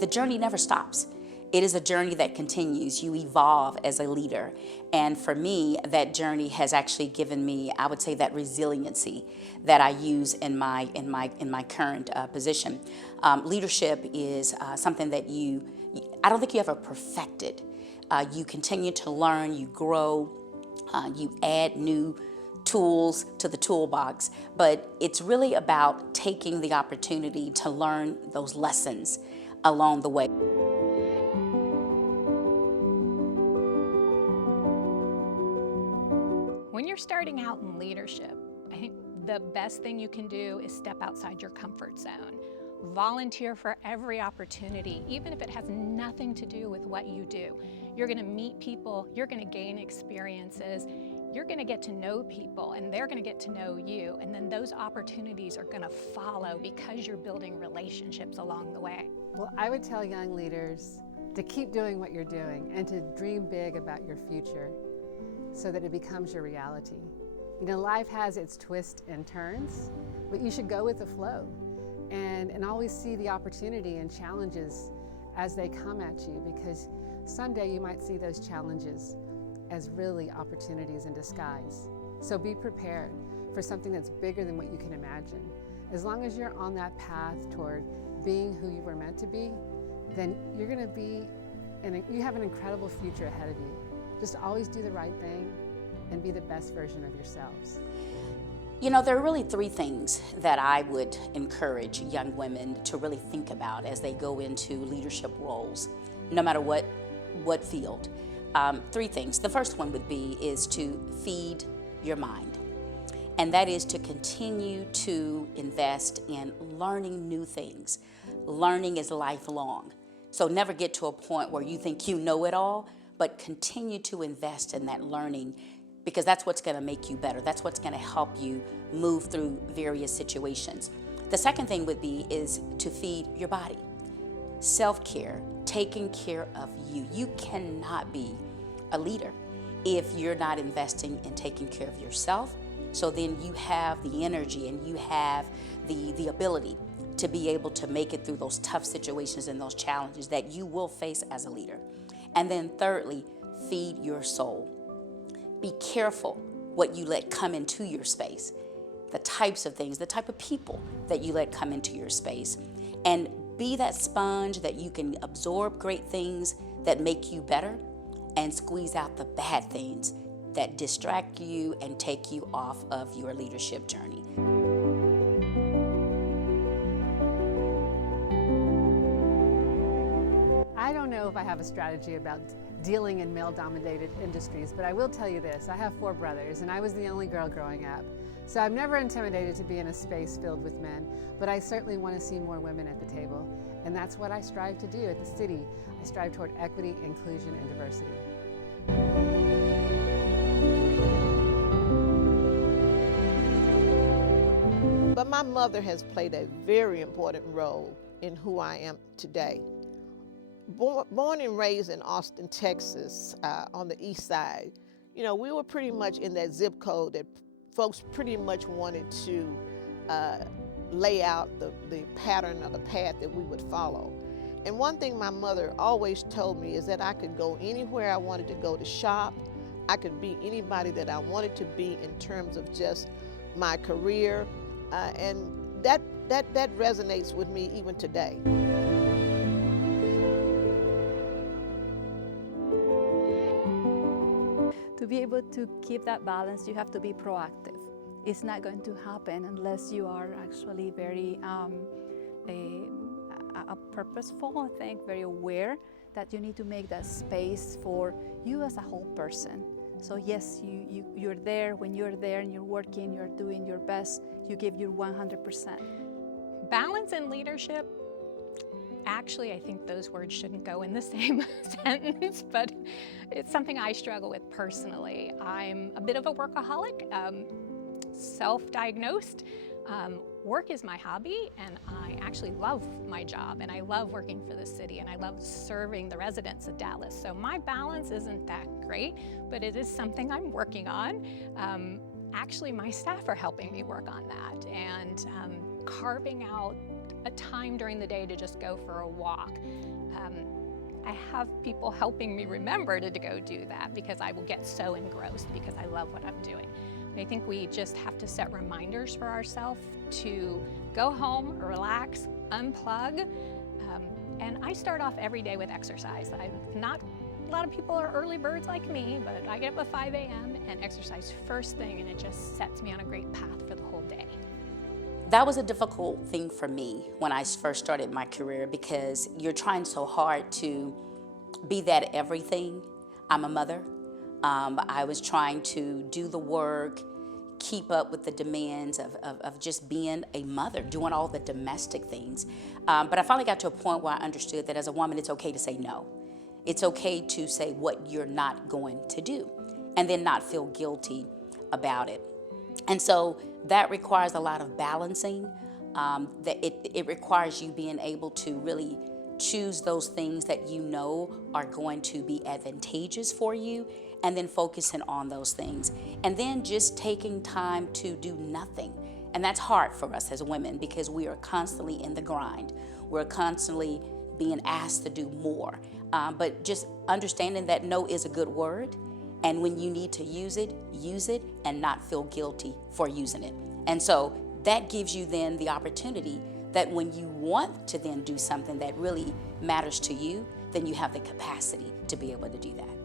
the journey never stops. It is a journey that continues. You evolve as a leader. And for me, that journey has actually given me, I would say, that resiliency that I use in my current position. Leadership is something that I don't think you ever perfect it. You continue to learn, you grow, you add new tools to the toolbox, but it's really about taking the opportunity to learn those lessons along the way. When you're starting out in leadership, I think the best thing you can do is step outside your comfort zone. Volunteer for every opportunity, even if it has nothing to do with what you do. You're going to meet people, you're going to gain experiences, you're going to get to know people, and they're going to get to know you, and then those opportunities are going to follow because you're building relationships along the way. Well, I would tell young leaders to keep doing what you're doing and to dream big about your future so that it becomes your reality. You know, life has its twists and turns, but you should go with the flow and always see the opportunity and challenges as they come at you, because someday you might see those challenges as really opportunities in disguise. So be prepared for something that's bigger than what you can imagine. As long as you're on that path toward being who you were meant to be, then you're going to be, you have an incredible future ahead of you. Just always do the right thing and be the best version of yourselves. You know, there are really three things that I would encourage young women to really think about as they go into leadership roles, no matter what field. Three things. The first one is to feed your mind. And that is to continue to invest in learning new things. Learning is lifelong. So never get to a point where you think you know it all, but continue to invest in that learning, because that's what's going to make you better. That's what's going to help you move through various situations. The second thing is to feed your body. Self-care, taking care of you. You cannot be a leader if you're not investing in taking care of yourself. So then you have the energy and you have the ability to be able to make it through those tough situations and those challenges that you will face as a leader. And then thirdly, feed your soul. Be careful what you let come into your space, the types of things, the type of people that you let come into your space. And be that sponge that you can absorb great things that make you better and squeeze out the bad things that distract you and take you off of your leadership journey. I don't know if I have a strategy about dealing in male-dominated industries, but I will tell you this. I have 4 brothers, and I was the only girl growing up. So I'm never intimidated to be in a space filled with men, but I certainly want to see more women at the table. And that's what I strive to do at the city. I strive toward equity, inclusion, and diversity. But my mother has played a very important role in who I am today. Born and raised in Austin, Texas, on the east side, you know, we were pretty much in that zip code that folks pretty much wanted to lay out the pattern or the path that we would follow. And one thing my mother always told me is that I could go anywhere I wanted to go to shop. I could be anybody that I wanted to be in terms of just my career. And that resonates with me even today. To be able to keep that balance, you have to be proactive. It's not going to happen unless you are actually very purposeful, I think, very aware that you need to make that space for you as a whole person. So yes, you're there. When you're there and you're working, you're doing your best, you give your 100%. Balance in leadership, actually, I think those words shouldn't go in the same sentence, but it's something I struggle with personally. I'm a bit of a workaholic, self-diagnosed. Work is my hobby, and I actually love my job, and I love working for the city, and I love serving the residents of Dallas. So my balance isn't that great, but it is something I'm working on. Actually, my staff are helping me work on that, and carving out a time during the day to just go for a walk. I have people helping me remember to go do that because I will get so engrossed because I love what I'm doing. I think we just have to set reminders for ourselves to go home, relax, unplug. And I start off every day with exercise. A lot of people are early birds like me, but I get up at 5 a.m. and exercise first thing, and it just sets me on a great path for the whole day. That was a difficult thing for me when I first started my career because you're trying so hard to be that everything. I'm a mother. I was trying to do the work, keep up with the demands of just being a mother, doing all the domestic things. But I finally got to a point where I understood that as a woman, it's okay to say no. It's okay to say what you're not going to do and then not feel guilty about it. And so that requires a lot of balancing. That it requires you being able to really choose those things that you know are going to be advantageous for you and then focusing on those things. And then just taking time to do nothing. And that's hard for us as women because we are constantly in the grind. We're constantly being asked to do more. But just understanding that no is a good word. And when you need to use it and not feel guilty for using it. And so that gives you then the opportunity that when you want to then do something that really matters to you, then you have the capacity to be able to do that.